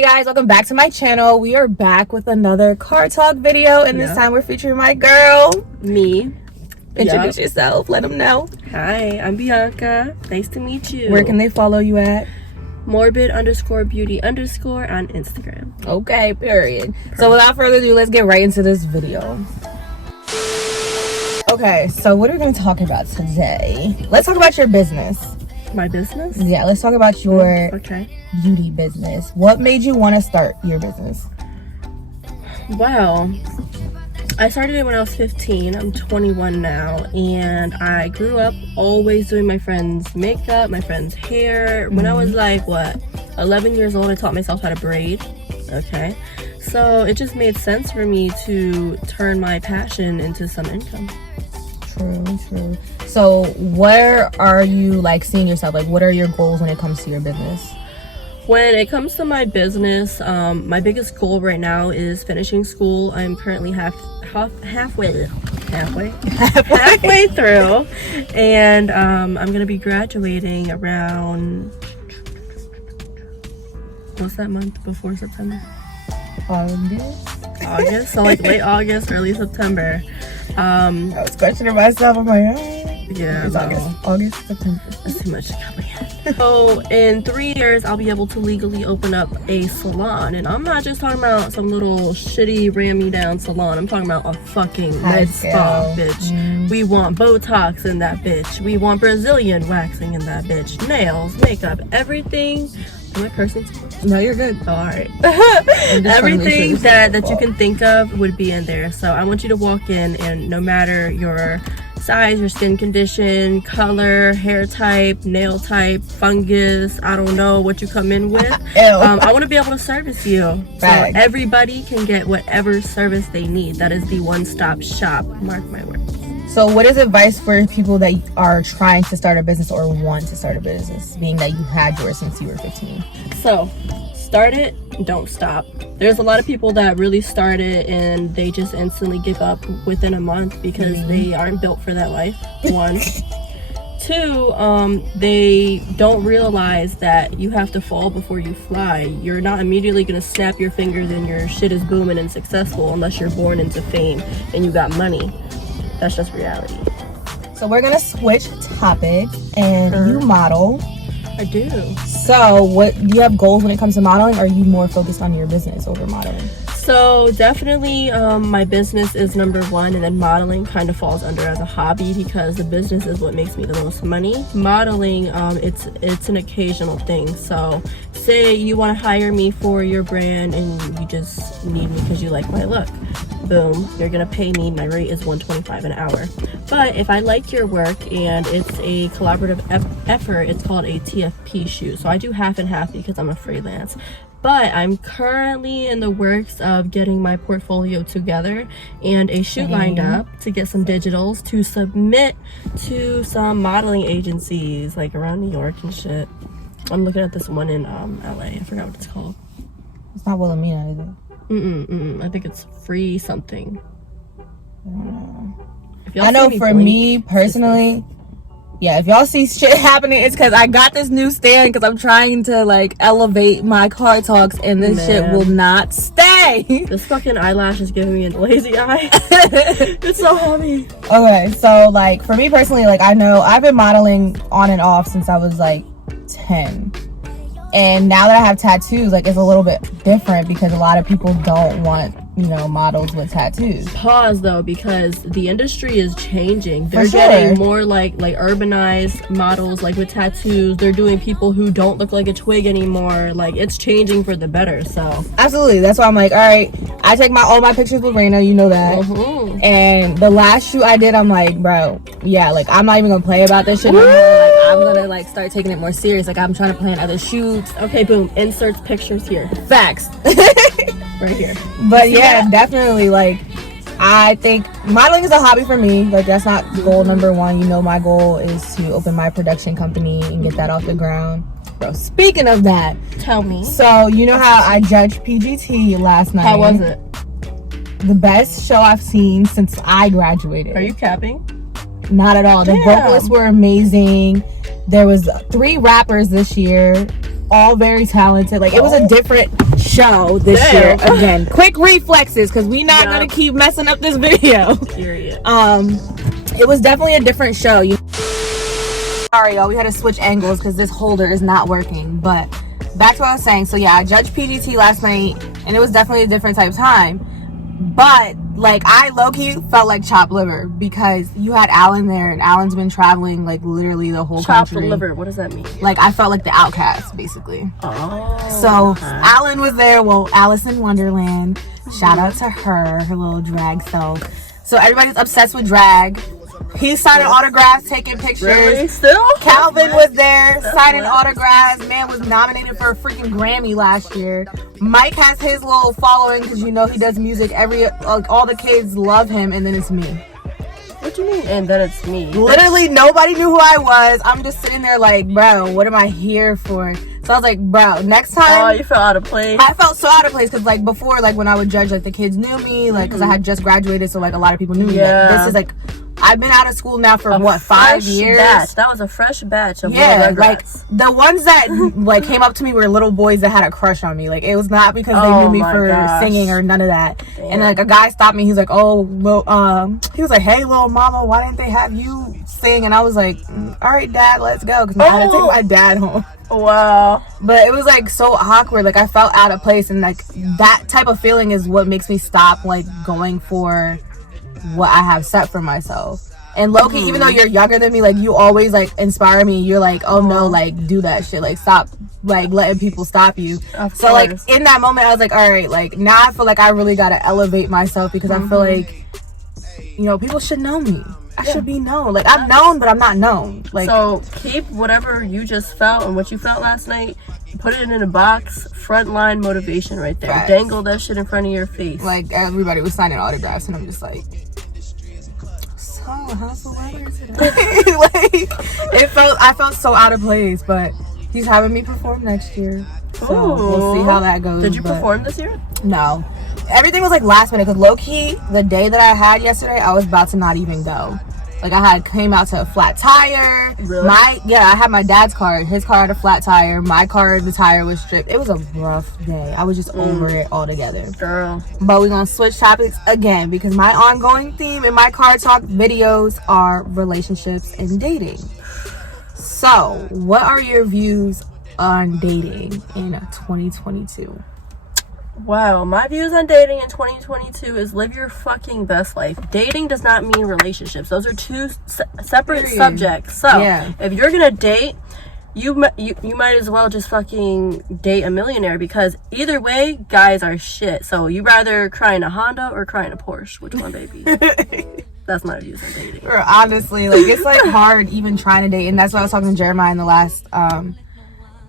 Hey guys, welcome back to my channel. We are back with another car talk video, and this time we're featuring my girl, me. Introduce yourself, let them know. Hi, I'm Bianca. Nice to meet you. Where can they follow you at? Morbid_beauty_ on Instagram. Okay, period. So without further ado, let's get right into this video. Okay, so what are we going to talk about today? Let's talk about your business. My business? Yeah, let's talk about your beauty business. What made you want to start your business? Well, I started it when I was 15. I'm 21 now, and I grew up always doing my friends' makeup, my friends' hair. When I was like, 11 years old, I taught myself how to braid. Okay, so it just made sense for me to turn my passion into some income. True. So where are you seeing yourself? What are your goals when it comes to your business? When it comes to my business, my biggest goal right now is finishing school. I'm currently halfway through, and I'm gonna be graduating around, what's that month before September? August, so late August, early September. I was questioning myself. I'm like, yeah, it's August, September. That's too much to comprehend. So in 3 years, I'll be able to legally open up a salon, and I'm not just talking about some little shitty ram-me-down salon. I'm talking about a fucking med spa, bitch. We want Botox in that bitch. We want Brazilian waxing in that bitch. Nails, makeup, everything. Am I cursing? No, you're good. All right. Everything that you can think of would be in there. So I want you to walk in, and no matter your size, your skin condition, color, hair type, nail type, fungus, I don't know what you come in with. I want to be able to service you. So everybody can get whatever service they need. That is the one-stop shop. Mark my words. So what is advice for people that are trying to start a business or want to start a business, being that you had yours since you were 15? So start it, don't stop. There's a lot of people that really start it and they just instantly give up within a month because they aren't built for that life. One. Two, they don't realize that you have to fall before you fly. You're not immediately gonna snap your fingers and your shit is booming and successful unless you're born into fame and you got money. That's just reality. So we're gonna switch topics, and you model. I do. So what do you have goals when it comes to modeling, or are you more focused on your business over modeling? So definitely my business is number one, and then modeling kind of falls under as a hobby because the business is what makes me the most money. Modeling, it's an occasional thing. So say you want to hire me for your brand and you just need me because you like my look. Boom, you're gonna pay me. My rate is $125 an hour. But if I like your work and it's a collaborative effort, it's called a TFP shoot. So I do half and half because I'm a freelance. But I'm currently in the works of getting my portfolio together and a shoot lined up to get some digitals to submit to some modeling agencies around New York and shit. I'm looking at this one in LA. I forgot what it's called. It's not Wilhelmina, is it? I think it's Free something. I know for me personally, yeah, if y'all see shit happening, it's because I got this new stand because I'm trying to elevate my car talks, and this shit will not stay. This fucking eyelash is giving me a lazy eye. It's so heavy. Okay, so for me personally, I know I've been modeling on and off since I was 10. And now that I have tattoos, it's a little bit different because a lot of people don't want, models with tattoos. Pause though, because the industry is changing. They're getting more urbanized models with tattoos. They're doing people who don't look like a twig anymore. It's changing for the better. So absolutely, that's why I'm all right. I take all my pictures with Raina, you know that. And the last shoot I did, I'm bro, yeah, I'm not even gonna play about this shit anymore. I'm gonna start taking it more serious. I'm trying to plan other shoots. Okay, boom. Inserts pictures here. Facts. Right here. But yeah, definitely I think modeling is a hobby for me. That's not goal number one. My goal is to open my production company and get that off the ground. Bro, speaking of that, tell me. So you know how I judged PGT last night? How was it? The best show I've seen since I graduated. Are you capping? Not at all. The vocalists were amazing. There was 3 rappers this year. all very talented. Like, it was a different show this year. Again, quick reflexes, because we not gonna keep messing up this video. Period. It was definitely a different show. Sorry, y'all, we had to switch angles because this holder is not working. But back to what I was saying. So yeah, I judged PGT last night, and it was definitely a different type of time. But like, I low-key felt like chopped liver because you had Alan there, and Alan's been traveling like literally the whole country. Chopped liver, what does that mean? Like, I felt like the outcast, basically. Oh. So Alan was there. Well, Alice in Wonderland. Shout out to her little drag self. So everybody's obsessed with drag. He's signing autographs, taking pictures. Really? Still? Calvin was there, signing autographs. Man was nominated for a freaking Grammy last year. Mike has his little following because you know he does music. All the kids love him, and then it's me. What do you mean? And then it's me. Literally, nobody knew who I was. I'm just sitting there like, bro, what am I here for? So I was like, bro, next time. Oh, you felt out of place. I felt so out of place because like before, like when I would judge, like the kids knew me, like because I had just graduated, so like a lot of people knew me. Like, this is like, I've been out of school now for what, 5 years? Batch. That was a fresh batch of like the ones that like came up to me were little boys that had a crush on me. Like, it was not because they knew me for singing or none of that. Damn. And like a guy stopped me. He's like, oh, he was like, hey, little mama, why didn't they have you sing? And I was like, all right, dad, let's go, because I had to take my dad home. Wow. But it was like so awkward. Like, I felt out of place, and like that type of feeling is what makes me stop like going for what I have set for myself. And low-key, even though you're younger than me, like, you always like inspire me. You're like, oh no, like, do that shit, like, stop like letting people stop you. So like in that moment I was like, all right, like now I feel like I really gotta elevate myself because I feel like, you know, people should know me. I should be known. Like, I'm known, but I'm not known. Like, so keep whatever you just felt and what you felt last night, put it in a box, frontline motivation right there. Facts. Dangle that shit in front of your face. Like, everybody was signing autographs, and I'm just like, so how's the weather today? Like, I felt so out of place, but he's having me perform next year. So we'll see how that goes. Did you perform this year? No. Everything was like last minute, because low-key, the day that I had yesterday, I was about to not even go. Like, I came out to a flat tire. Really? I had my dad's car. His car had a flat tire. My car, the tire was stripped. It was a rough day. I was just over it altogether. Girl. But we're going to switch topics again, because my ongoing theme in my car talk videos are relationships and dating. So, what are your views on dating in 2022? Wow, my views on dating in 2022 is live your fucking best life. Dating does not mean relationships. Those are two separate subjects. So, if you're gonna date, you might as well just fucking date a millionaire, because either way, guys are shit. So you rather cry in a Honda or cry in a Porsche? Which one, baby? That's my views on dating. Honestly, like, it's like hard even trying to date, and that's what I was talking to Jeremiah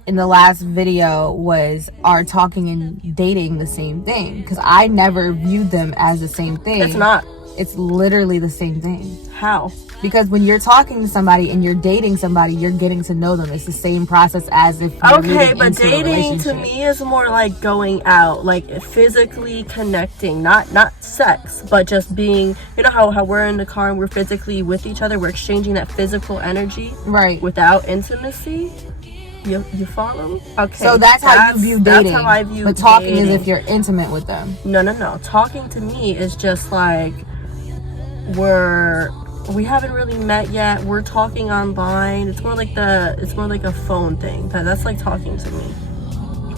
in the last video, was are talking and dating the same thing, because I never viewed them as the same thing. It's not. It's literally the same thing. How? Because when you're talking to somebody and you're dating somebody, you're getting to know them. It's the same process as if you're but dating to me is more like going out, like physically connecting, not sex, but just being, you know how we're in the car and we're physically with each other, we're exchanging that physical energy, right, without intimacy. You follow? Okay. So that's how you view dating. That's how I view But talking dating. is if you're intimate with them. No. Talking to me is just like we haven't really met yet. We're talking online. It's more like a phone thing. That's like talking to me.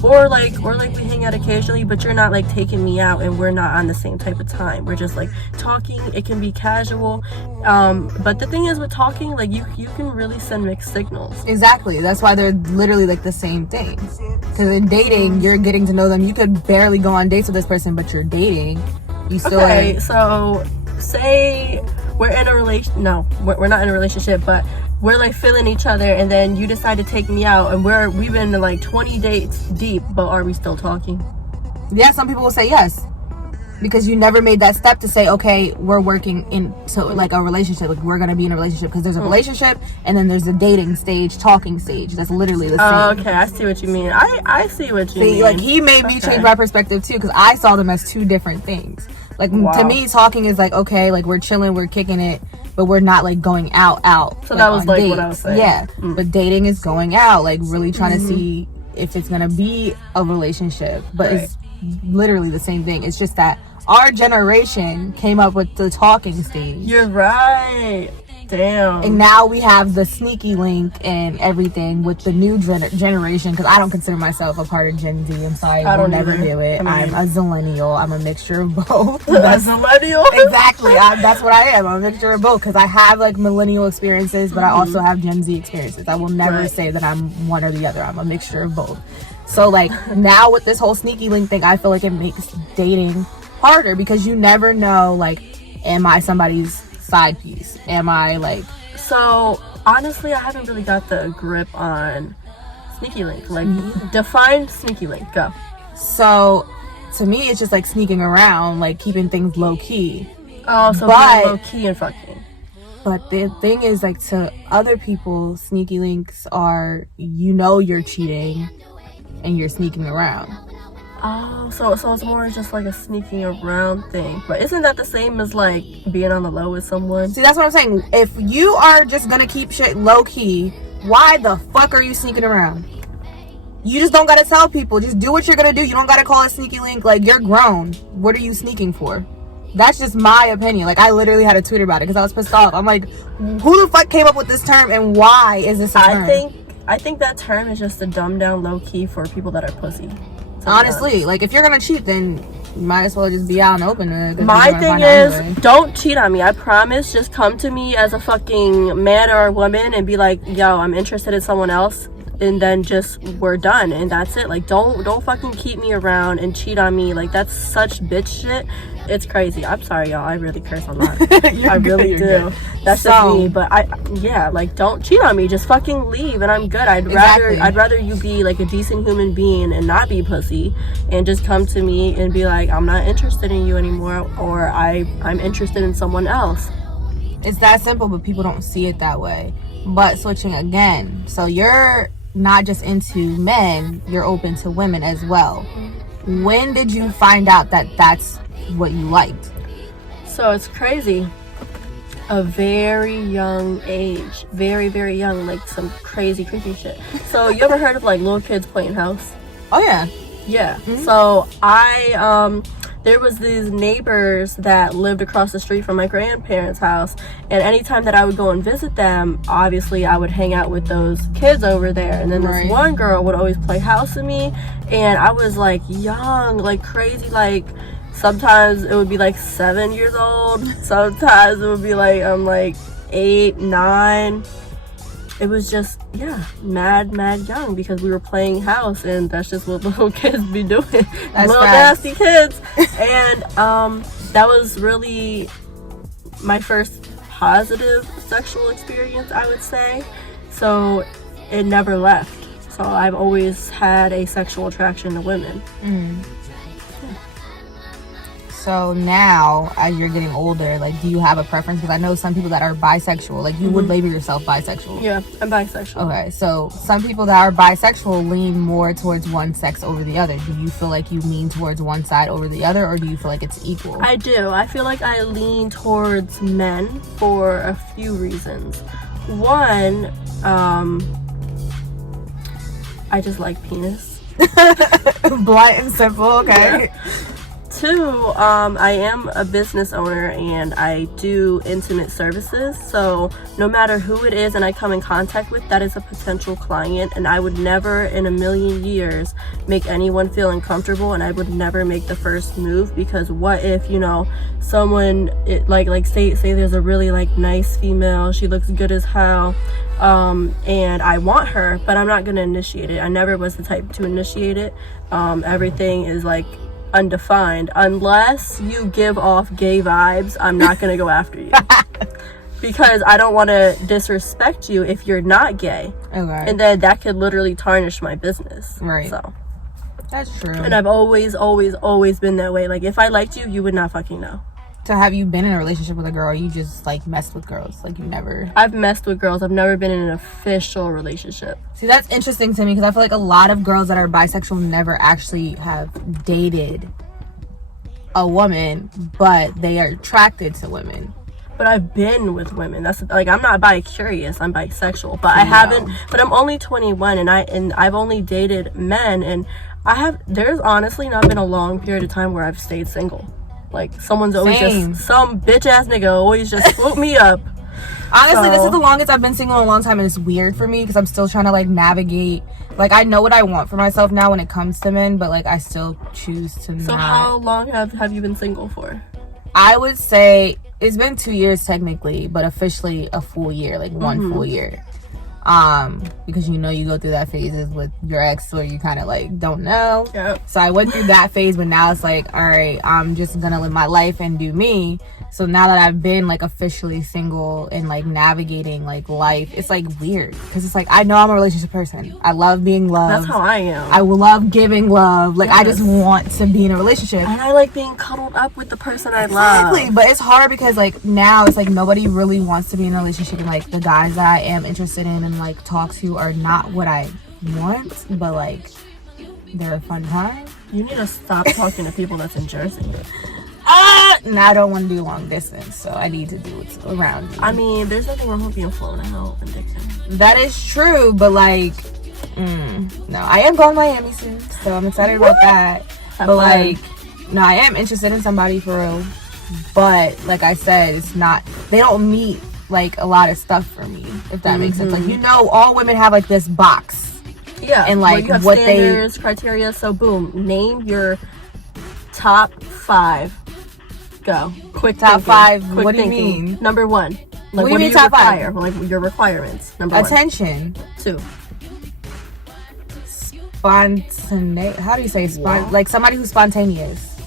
Or like we hang out occasionally, but you're not like taking me out and we're not on the same type of time. We're just like talking. It can be casual. But the thing is with talking, like you can really send mixed signals. Exactly. That's why they're literally like the same thing. Because in dating, you're getting to know them. You could barely go on dates with this person, but you're dating. You still so say we're in a relation. No, we're not in a relationship, but we're like feeling each other, and then you decide to take me out, and we've been like 20 dates deep, but are we still talking? Yeah, some people will say yes, because you never made that step to say, okay, we're working into like a relationship, like we're gonna be in a relationship, because there's a relationship and then there's a dating stage, talking stage. That's literally the same. Oh, okay, I see what you mean. I see what you mean. Like, he made me change my perspective too, because I saw them as two different things. Like, to me, talking is like, okay, like we're chilling, we're kicking it, but we're not like going out. So like, that was like dates. What I was saying. Yeah, but dating is going out, like really trying to see if it's gonna be a relationship, but it's literally the same thing. It's just that our generation came up with the talking stage. You're right. Damn. And now we have the sneaky link and everything with the new generation, because I don't consider myself a part of Gen Z. I'm sorry, I will never do it. I'm a zillennial. I'm a mixture of both. A zillennial? Exactly. That's what I am. I'm a mixture of both, because I have like millennial experiences, but I also have Gen Z experiences. I will never say that I'm one or the other. I'm a mixture of both. So like now with this whole sneaky link thing, I feel like it makes dating harder, because you never know, like, am I somebody's side piece? Am I like... So honestly, I haven't really got the grip on sneaky link. Like, define sneaky link. Go. So to me, it's just like sneaking around, like keeping things low key. Oh, so being low key and fucking. But the thing is, like, to other people, sneaky links are, you know, you're cheating and you're sneaking around. Oh, so it's more just like a sneaking around thing. But isn't that the same as like being on the low with someone? See, that's what I'm saying. If you are just gonna keep shit low key, why the fuck are you sneaking around? You just don't gotta tell people. Just do what you're gonna do. You don't gotta call it sneaky link. Like, you're grown. What are you sneaking for? That's just my opinion. Like, I literally had a tweet about it because I was pissed off. I'm like, who the fuck came up with this term, and why is this a term? I think that term is just to dumb down low key for people that are pussy. Honestly, like, if you're gonna cheat, then you might as well just be out and open. My thing is, don't cheat on me. I promise. Just come to me as a fucking man or a woman and be like, yo, I'm interested in someone else, and then just we're done, and that's it. Like, don't fucking keep me around and cheat on me. Like, that's such bitch shit. It's crazy. I'm sorry, y'all. I really curse a lot. I really do. Good. That's just me. But like, don't cheat on me. Just fucking leave, and I'm good. I'd rather you be like a decent human being and not be pussy, and just come to me and be like, I'm not interested in you anymore, or I'm interested in someone else. It's that simple, but people don't see it that way. But switching again, so you're not just into men, you're open to women as well. When did you find out that that's what you liked? So it's crazy. A very young age, very, very young, like some crazy creepy shit. So you ever heard of like little kids playing house? Oh yeah. So I there was these neighbors that lived across the street from my grandparents' house, and anytime that I would go and visit them, obviously I would hang out with those kids over there. And then this one girl would always play house with me, and I was like young, like crazy, like sometimes it would be like 7 years old, sometimes it would be like I'm like 8, 9. It was just, mad young, because we were playing house, and that's just what little kids be doing. Little nasty kids. And that was really my first positive sexual experience, I would say. So it never left. So I've always had a sexual attraction to women. So now, as you're getting older, like, do you have a preference? Because I know some people that are bisexual, like, you would label yourself bisexual. Yeah, I'm bisexual. Okay, so some people that are bisexual lean more towards one sex over the other. Do you feel like you lean towards one side over the other, or do you feel like it's equal? I do. I feel like I lean towards men for a few reasons. One, I just like penis. Blunt and simple, okay. Yeah. 2, I am a business owner and I do intimate services, so no matter who it is and I come in contact with, that is a potential client, and I would never in a million years make anyone feel uncomfortable, and I would never make the first move, because what if, you know, someone like say there's a really like nice female, she looks good as hell, and I want her, but I'm not gonna initiate it. I never was the type to initiate it. Everything is like undefined. Unless you give off gay vibes, I'm not gonna go after you. Because I don't want to disrespect you if you're not gay. Okay. And then that could literally tarnish my business. Right. So that's true. And I've always been that way. Like, if I liked you, you would not fucking know. So have you been in a relationship with a girl, or you just like messed with girls? Like, you never... I've messed with girls. I've never been in an official relationship. See, that's interesting to me, because I feel like a lot of girls that are bisexual never actually have dated a woman, but they are attracted to women. But I've been with women. That's like, I'm not bi-curious, I'm bisexual. But I haven't, but I'm only 21 and I've only dated men, and there's honestly not been a long period of time where I've stayed single. Like, someone's always just, some bitch ass nigga always just swoop me up. Honestly, this is the longest I've been single in a long time, and it's weird for me because I'm still trying to like navigate. Like, I know what I want for myself now when it comes to men, but like I still choose to not. So how long have you been single for? I would say it's been 2 years technically, but officially a full year, like one full year. Because you go through that phases with your ex where you kind of like don't know. Yep. So I went through that phase, but now it's like, all right, I'm just gonna live my life and do me. So now that I've been like officially single and like navigating like life, it's like weird because it's like I know I'm a relationship person. I love being loved. That's how I am. I love giving love. Like, I just want to be in a relationship. And I like being cuddled up with the person I love. Exactly, but it's hard because like now it's like nobody really wants to be in a relationship, and like the guys that I am interested in and like talk to are not what I want, but like they're a fun time. You need to stop talking to people that's in Jersey. And I don't want to do long distance, so I need to do what's around me. I mean, there's nothing wrong with being flown out and Dixon. That is true, but like, no, I am going to Miami soon, so I'm excited about that. But like, no, I am interested in somebody for real. But like I said, it's not. They don't meet like a lot of stuff for me, if that makes sense. Like, all women have like this box. Yeah, and like you have what standards, criteria. So boom, name your top 5. Go. Quick top thinking. 5. Quick what do you thinking. mean? Number 1. Like, what do you mean top require? 5? Like your requirements. Number 1. Attention. 2. Spontaneous. How do you say like somebody who's spontaneous?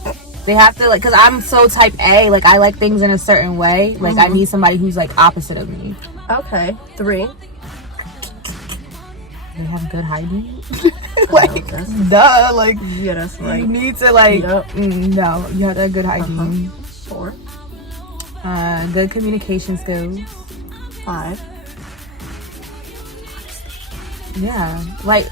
They have to like, because I'm so type A. Like, I like things in a certain way. Like, I need somebody who's like opposite of me. Okay. 3. They have good hygiene. Like, duh. Like, yeah, that's right. You need to like. No, you have to have good hygiene. 4. Good communication skills. 5. Yeah, like,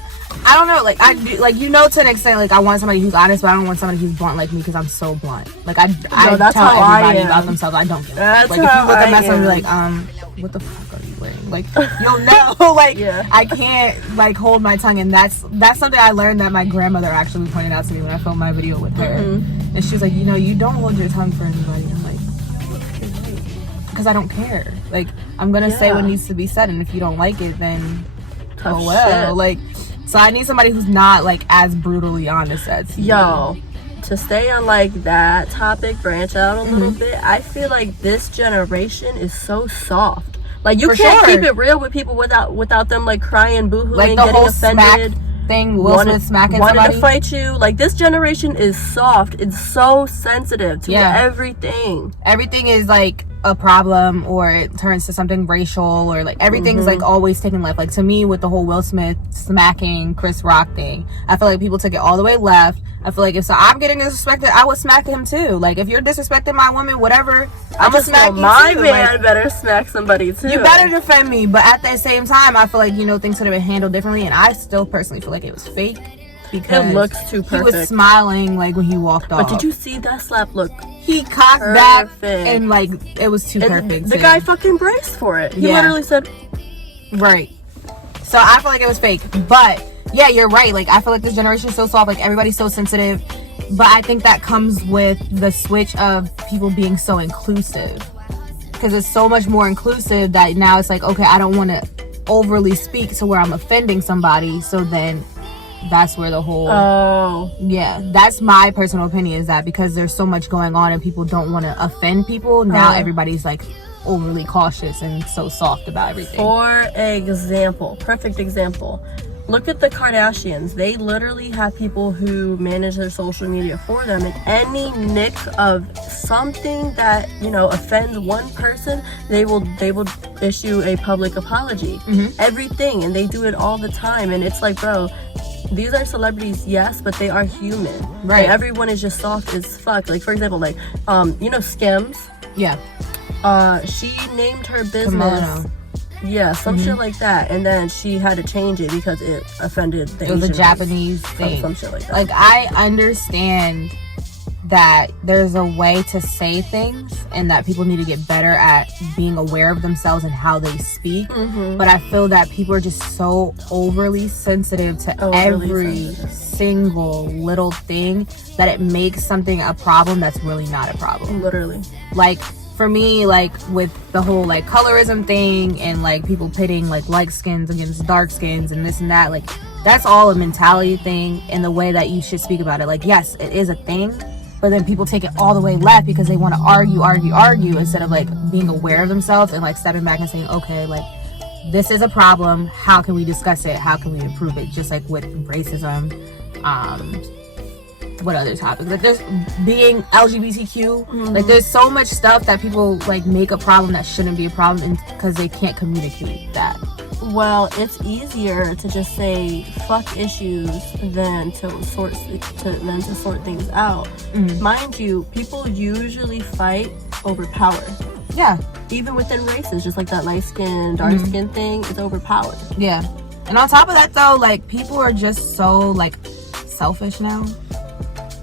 I don't know, like, I do, like, to an extent, like, I want somebody who's honest, but I don't want somebody who's blunt like me because I'm so blunt. Like, I tell everybody about themselves. I don't give a fuck. Like, if you look a mess and be like, what the fuck are you wearing? Like, you'll know. Like, I can't like hold my tongue, and that's something I learned that my grandmother actually pointed out to me when I filmed my video with her. And she was like, you don't hold your tongue for anybody. I'm like, because I don't care. Like, I'm gonna say what needs to be said, and if you don't like it, then oh well. Shit. Like, so I need somebody who's not like as brutally honest as you. Yo, to stay on like that topic, branch out a little bit. I feel like this generation is so soft. Like, you can't keep it real with people without them like crying, boohooing, like the getting whole offended. Smack thing, Will Smith smacking wanted somebody. To fight you. Like, this generation is soft. It's so sensitive to everything. Everything is like a problem, or it turns to something racial, or like everything's like always taken left. Like, to me, with the whole Will Smith smacking Chris Rock thing, I feel like people took it all the way left. I feel like if I'm getting disrespected, I would smack him too. Like, if you're disrespecting my woman, whatever, I'm gonna smack you my too. man like, better smack somebody too. You better defend me, but at the same time, I feel like things could have been handled differently, and I still personally feel like it was fake because it looks too perfect. He was smiling like when he walked off. But did you see that slap look? He cocked back and like it was too perfect. The guy fucking braced for it. He literally said, right. So I feel like it was fake, but yeah, you're right. Like, I feel like this generation is so soft. Like, everybody's so sensitive, but I think that comes with the switch of people being so inclusive, because it's so much more inclusive that now it's like, okay, I don't want to overly speak to where I'm offending somebody. So then that's where the whole that's my personal opinion, is that because there's so much going on and people don't want to offend people, now everybody's like overly cautious and so soft about everything. For example, perfect example, look at the Kardashians. They literally have people who manage their social media for them, and any nick of something that offends one person, they will issue a public apology. Everything, and they do it all the time. And it's like, bro, these are celebrities, yes, but they are human. Right. Like, everyone is just soft as fuck. Like, for example, like Skims. Yeah. She named her business. Yeah, some shit like that, and then she had to change it because it offended the It was Asian a Japanese thing. Some shit like that. Like, I understand that there's a way to say things and that people need to get better at being aware of themselves and how they speak. But I feel that people are just so overly sensitive to every single little thing that it makes something a problem that's really not a problem. Literally. Like, for me, like, with the whole, like, colorism thing and, like, people pitting, like, light skins against dark skins and this and that, like, that's all a mentality thing and the way that you should speak about it. Like, yes, it is a thing, but then people take it all the way left because they want to argue instead of, like, being aware of themselves and, like, stepping back and saying, okay, like, this is a problem. How can we discuss it? How can we improve it? Just like with racism, what other topics? Like, there's being LGBTQ. Like, there's so much stuff that people, like, make a problem that shouldn't be a problem because they can't communicate that. Well, it's easier to just say fuck issues than to sort things out. Mind you, people usually fight over power. Yeah. Even within races, just like that light skin, dark skin thing, it's over power. Yeah. And on top of that, though, like, people are just so, like, selfish now.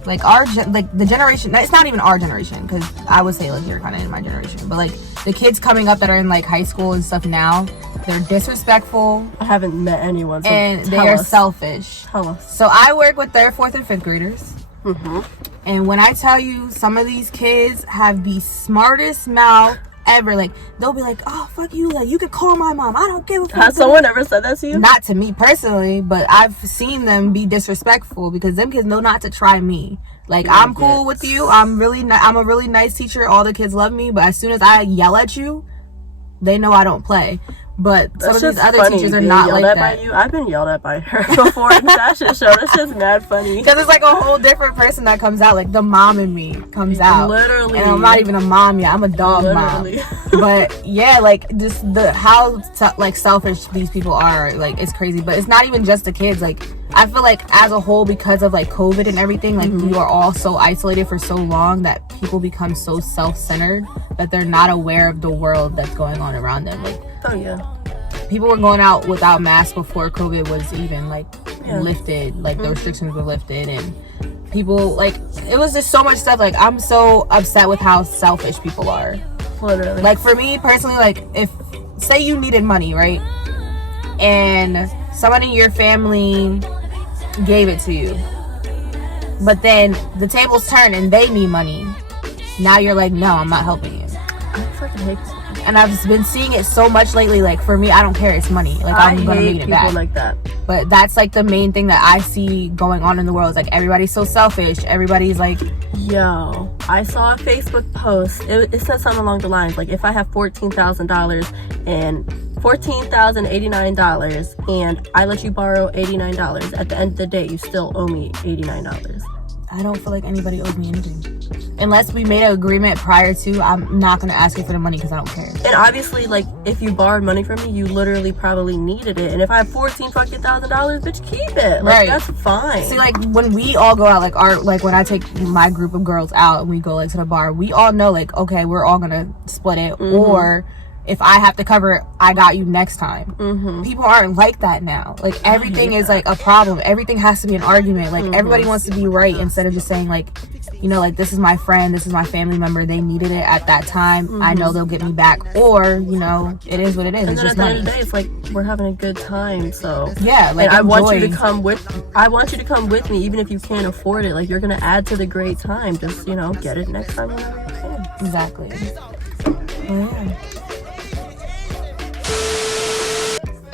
Like, the generation, it's not even our generation, because I would say, like, you're kind of in my generation, but, like, the kids coming up that are in, like, high school and stuff now, they're disrespectful. I haven't met anyone, so and they are selfish. Tell us. So I work with 3rd, 4th, and 5th graders. And when I tell you, some of these kids have the smartest mouth ever. Like, they'll be like, oh, fuck you, like, you could call my mom, I don't give a fuck. Has someone ever said that to you? Not to me personally, but I've seen them be disrespectful because them kids know not to try me. Like, I'm cool with you, I'm a really nice teacher, all the kids love me, but as soon as I yell at you, they know I don't play. But some of these other teachers are not like that. By you. I've been yelled at by her before in fashion show. That's just mad funny. Because it's like a whole different person that comes out. Like, the mom in me comes out. Literally. And I'm not even a mom yet. I'm a dog mom. But yeah, like, just how like selfish these people are. Like, it's crazy. But it's not even just the kids. Like, I feel like as a whole, because of like COVID and everything, like you are all so isolated for so long that people become so self-centered that they're not aware of the world that's going on around them. Like, oh yeah, people were going out without masks before COVID was even like lifted. Like the restrictions were lifted, and people, like, it was just so much stuff. Like, I'm so upset with how selfish people are. Literally. Like, for me personally, like, if say you needed money, right, and somebody in your family gave it to you, but then the tables turn and they need money, now you're like, no, I'm not helping you. I fucking hate this. And I've just been seeing it so much lately. Like, for me, I don't care, it's money. Like, I'm gonna make it back. Like that. But that's like the main thing that I see going on in the world. It's like everybody's so selfish. Everybody's like, yo, I saw a Facebook post. It said something along the lines like, if I have $14,000 and $14,089 and I let you borrow $89, at the end of the day you still owe me $89. I don't feel like anybody owes me anything. Unless we made an agreement prior to, I'm not going to ask you for the money because I don't care. And obviously, like, if you borrowed money from me, you literally probably needed it. And if I have $14,000, bitch, keep it. Like, that's fine. See, like, when we all go out, like, when I take my group of girls out and we go, like, to the bar, we all know, like, okay, we're all going to split it. Or if I have to cover it, I got you next time. People aren't like that now. Like, everything is like a problem. Everything has to be an argument. Like, everybody wants to be right instead of just saying, like, you know, like, this is my friend, this is my family member, they needed it at that time, I know they'll get me back. Or, you know, it is what it is. And it's then just at the end of the day, it's like, we're having a good time, so yeah. Like, and I want you to come with me, even if you can't afford it. Like, you're gonna add to the great time. Just, you know, get it next time whenever you can. Exactly. Well, yeah.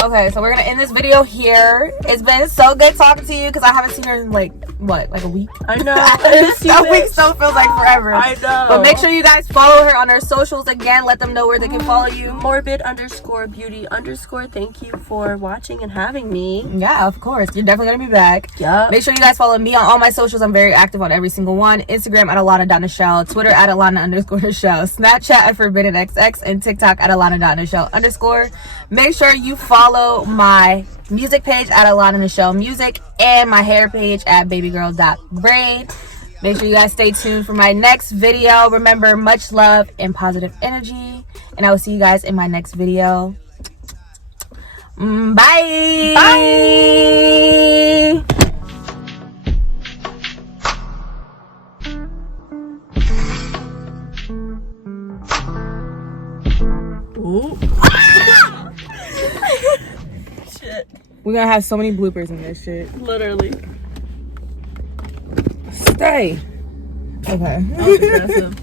Okay, so we're gonna end this video here. It's been so good talking to you because I haven't seen her in like a week? I know. A week still feels like forever. I know. But make sure you guys follow her on her socials again. Let them know where they can follow you. Morbid_beauty_. Thank you for watching and having me. Yeah, of course. You're definitely gonna be back. Yeah. Make sure you guys follow me on all my socials. I'm very active on every single one. Instagram at Alana.Nichelle, Twitter at Alana_Nichelle, Snapchat at ForbiddenXX, and TikTok at Alana.Nichelle_. Make sure you follow my music page at Alana Nichelle Music and my hair page at babygirl.braid. Make sure you guys stay tuned for my next video. Remember, much love and positive energy, and I will see you guys in my next video. Bye. Bye. Ooh. Shit. We're gonna have so many bloopers in this shit. Literally. Stay. Okay. That was aggressive.